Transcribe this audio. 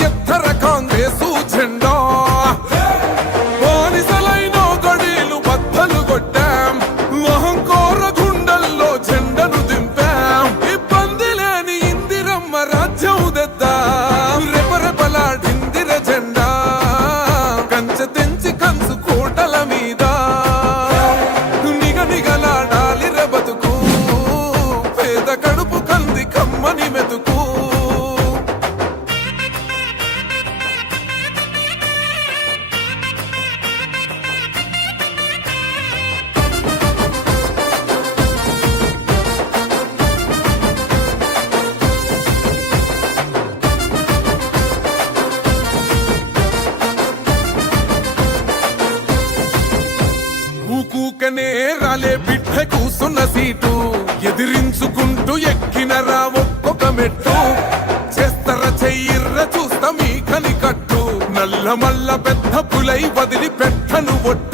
ఎత్తర కాంగ్రెసు జెండా బానిసలైన గడీలు బద్దలు కొట్టాం అహంకార గుండెల్లో జెండను దింపాం ఇబ్బంది లేని ఇందిరమ్మ రాజ్యం తెద్దాం రెపరెపలాడిందిర జెండా కంచె తెంచి కంచు కోటల మీద నిగనిగలాడాలిర బతుకు పేద కడుపు కంది కమ్మని మెతుకు ఊకూకనే రాలే బిడ్డ కూసున్న సీటు ఎదిరించుకుంటూ ఎక్కినరా ఒక్కొక్క మెట్టు చేస్తర చెయ్యిర్ర చూస్తా మీ కని కట్టు నల్ల మల్ల పెద్ద పులై వదిలి పెట్టను ఒట్టు